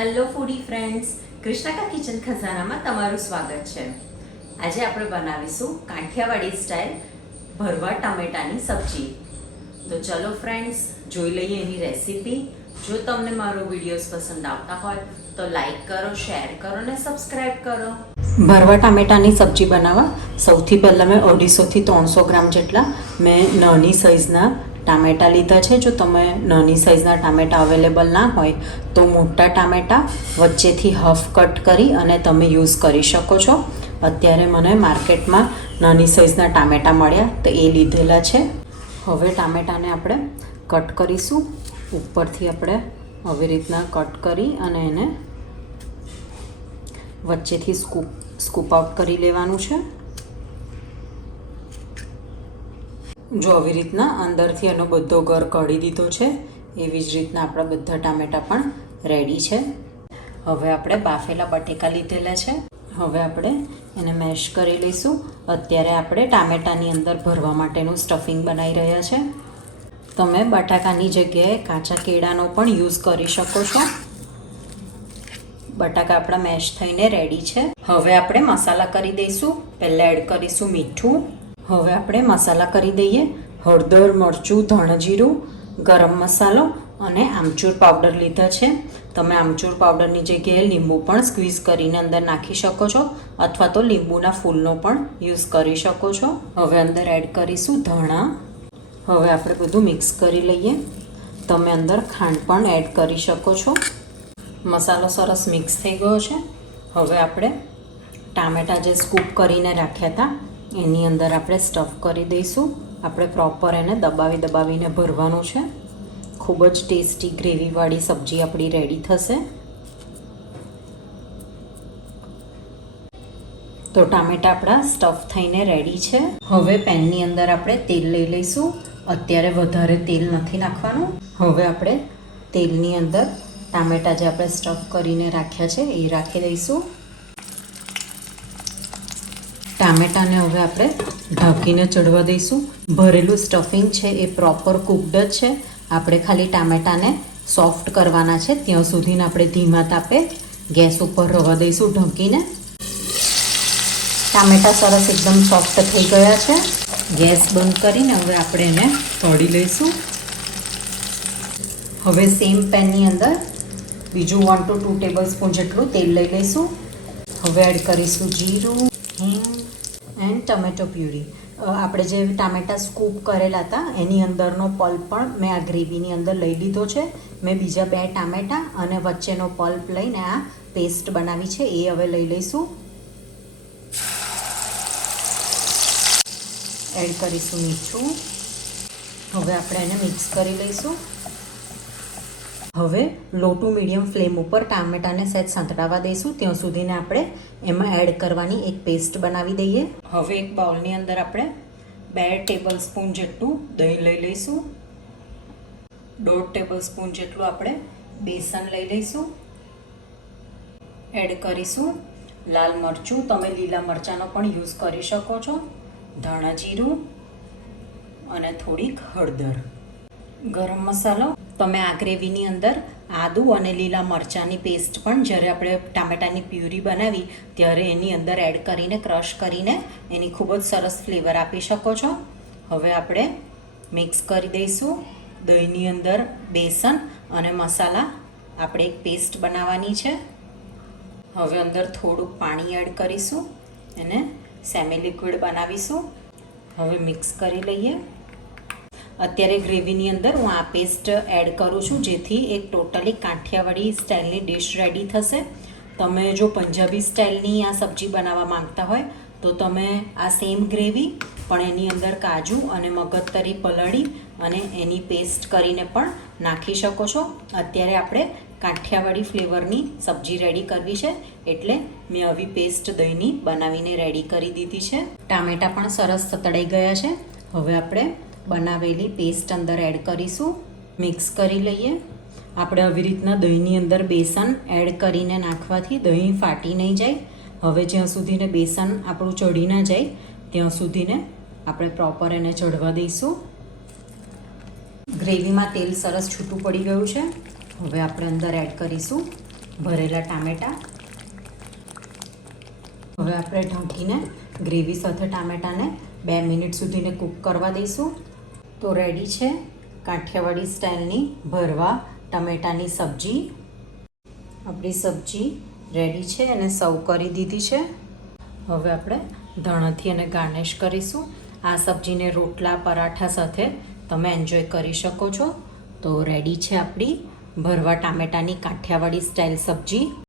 Hello ફૂડી friends, Krishna kitchen ખજાનામાં તમારું સ્વાગત છે. આજે આપણે બનાવીશું કાઠિયાવાડી સ્ટાઇલ ભરવા ટામેટાની સબ્જી. તો ચલો ફ્રેન્ડ્સ, જોઈ લઈએ એની રેસીપી. જો તમને મારો વિડીયોઝ પસંદ આવતા હોય તો લાઈક કરો, શેર કરો અને સબસ્ક્રાઈબ કરો. ભરવા ટામેટાની સબ્જી બનાવવા સૌથી પહેલાં મેં 250થી 300 ગ્રામ જેટલા મેં નાની સાઇઝના ટામેટાં લીધા છે. જો તમે નાની સાઇઝના ટામેટાં અવેલેબલ ના હોય તો મોટા ટામેટાં વચ્ચેથી હાફ કટ કરી અને તમે યુઝ કરી શકો છો. અત્યારે મને માર્કેટમાં નાની સાઇઝના ટામેટાં મળ્યા તો એ લીધેલા છે. હવે ટામેટાને આપણે કટ કરીશું. ઉપરથી આપણે આવી રીતના કટ કરી અને એને વચ્ચેથી સ્કૂપ આઉટ કરી લેવાનું છે. જો આવી રીતના અંદરથી એનો બધો ગર કાઢી દીધો છે. એવી જ રીતના આપણા બધા ટામેટાં પણ રેડી છે. હવે આપણે બાફેલા બટેકા લીધેલા છે. હવે આપણે એને મેશ કરી લઈશું. અત્યારે આપણે ટામેટાની અંદર ભરવા માટેનું સ્ટફિંગ બનાવી રહ્યા છે. તમે બટાકાની જગ્યાએ કાચા કેળાનો પણ યુઝ કરી શકો છો. બટાકા આપણા મેશ થઈને રેડી છે. હવે આપણે મસાલા કરી દઈશું. પહેલાં એડ કરીશું મીઠું. હવે આપણે મસાલા કરી દઈએ. હળદર, મરચું, ધાણાજીરું, ગરમ મસાલો અને આમચૂર પાવડર લીધા છે. તમે આમચૂર પાવડરની જગ્યાએ લીંબુ પણ સ્ક્વીઝ કરીને અંદર નાખી શકો છો અથવા તો લીંબુના ફૂલનો પણ યુઝ કરી શકો છો. હવે અંદર એડ કરીશું ધાણા. હવે આપણે બધું મિક્સ કરી લઈએ. તમે અંદર ખાંડ પણ એડ કરી શકો છો. મસાલો સરસ મિક્સ થઈ ગયો છે. હવે આપણે ટામેટાં જે સ્કૂપ કરીને રાખ્યા હતા એની અંદર આપણે સ્ટફ કરી દઈશું. આપણે પ્રોપર એને દબાવીને ભરવાનું છે. ખૂબ જ ટેસ્ટી ગ્રેવીવાળી સબ્જી આપણી રેડી થશે. તો ટામેટાં આપણા સ્ટફ થઈને રેડી છે. હવે પેનની અંદર આપણે તેલ લઈ લઈશું. અત્યારે વધારે તેલ નથી નાખવાનું. હવે આપણે તેલની અંદર ટામેટાં જે આપણે સ્ટફ કરીને રાખ્યા છે એ રાખી દઈશું. ટામેટાને હવે આપણે ઢાંકીને ચડવા દઈશું. ભરેલું સ્ટફિંગ છે એ પ્રોપર કુકડ જ છે. આપણે ખાલી ટામેટાને સોફ્ટ કરવાના છે. ત્યાં સુધીને આપણે ધીમા તાપે ગેસ ઉપર રવા દઈશું ઢાંકીને. ટામેટાં સરસ એકદમ સોફ્ટ થઈ ગયા છે. ગેસ બંધ કરીને હવે આપણે એને તળી લઈશું. હવે સેમ પેનની અંદર બીજું 1 to 2 ટેબલ સ્પૂન જેટલું તેલ લઈ લઈશું. હવે એડ કરીશું જીરું, હિંગ એન્ડ ટમેટો પ્યુરી. આપણે જે ટામેટાં સ્કૂપ કરેલા હતા એની અંદરનો પલ્પ પણ મેં આ ગ્રેવીની અંદર લઈ લીધો છે. મેં બીજા 2 ટામેટાં અને વચ્ચેનો પલ્પ લઈને આ પેસ્ટ બનાવી છે એ હવે લઈ લઈશું. એડ કરીશું મીઠું. હવે આપણે એને મિક્સ કરી લઈશું. હવે લો ટુ મીડિયમ ફ્લેમ ઉપર ટામેટાને સહેજ સંતળાવા દઈશું. ત્યાં સુધીને આપણે એમાં એડ કરવાની એક પેસ્ટ બનાવી દઈએ. હવે એક બાઉલની અંદર આપણે 2 ટેબલ સ્પૂન જેટલું દહીં લઈ લઈશું. 1.5 ટેબલ સ્પૂન જેટલું આપણે બેસન લઈ લઈશું. એડ કરીશું લાલ મરચું. તમે લીલા મરચાંનો પણ યુઝ કરી શકો છો. ધાણા જીરું અને થોડીક હળદર. ગરમ મસાલો. તમે આ ગ્રેવીની અંદર આદુ અને લીલા મરચાંની પેસ્ટ પણ જ્યારે આપણે ટામેટાની પ્યુરી બનાવી ત્યારે એની અંદર એડ કરીને ક્રશ કરીને એની ખૂબ જ સરસ ફ્લેવર આપી શકો છો. હવે આપણે મિક્સ કરી દઈશું. દહીંની અંદર બેસન અને મસાલા આપણે એક પેસ્ટ બનાવવાની છે. હવે અંદર થોડુંક પાણી એડ કરીશું. એને સેમી લિક્વિડ બનાવીશું. હવે મિક્સ કરી લઈએ. અત્યારે ગ્રેવીની અંદર હું આ પેસ્ટ એડ કરું છું જેથી એક ટોટલી કાઠિયાવાડી સ્ટાઇલની ડિશ રેડી થશે. તમે જો પંજાબી સ્ટાઇલની આ સબ્જી બનાવવા માંગતા હોય તો તમે આ સેમ ગ્રેવી પણ એની અંદર કાજુ અને મગજતરી પલાળી અને એની પેસ્ટ કરીને પણ નાખી શકો છો. અત્યારે આપણે કાઠિયાવાડી ફ્લેવરની સબ્જી રેડી કરવી છે એટલે મેં આવી પેસ્ટ દહીંની બનાવીને રેડી કરી દીધી છે. ટામેટાં પણ સરસ તતડાઈ ગયા છે. હવે આપણે બનાવેલી પેસ્ટ અંદર એડ કરીશું. મિક્સ કરી લઈએ. આપણે આવી રીતના દહીંની અંદર બેસન એડ કરીને નાખવાથી દહીં ફાટી નહીં જાય. હવે જ્યાં સુધીને બેસન આપણું ચડી ના જાય ત્યાં સુધીને આપણે પ્રોપર એને ચડવા દઈશું. ગ્રેવીમાં તેલ સરસ છૂટું પડી ગયું છે. હવે આપણે અંદર એડ કરીશું ભરેલા ટામેટાં. હવે આપણે ઢાંકીને ગ્રેવી સાથે ટામેટાને 2 મિનિટ સુધીને કૂક કરવા દઈશું. તો રેડી છે કાઠિયાવાડી સ્ટાઇલની ભરવા ટમેટાની સબ્જી. આપણી સબ્જી રેડી છે અને સર્વ કરી દીધી છે. હવે આપણે ધાણાથી એને ગાર્નિશ કરીશું. આ સબ્જીને રોટલા પરાઠા સાથે તમે એન્જોય કરી શકો છો. તો રેડી છે આપણી ભરવા ટામેટાની કાઠિયાવાડી સ્ટાઇલ સબ્જી.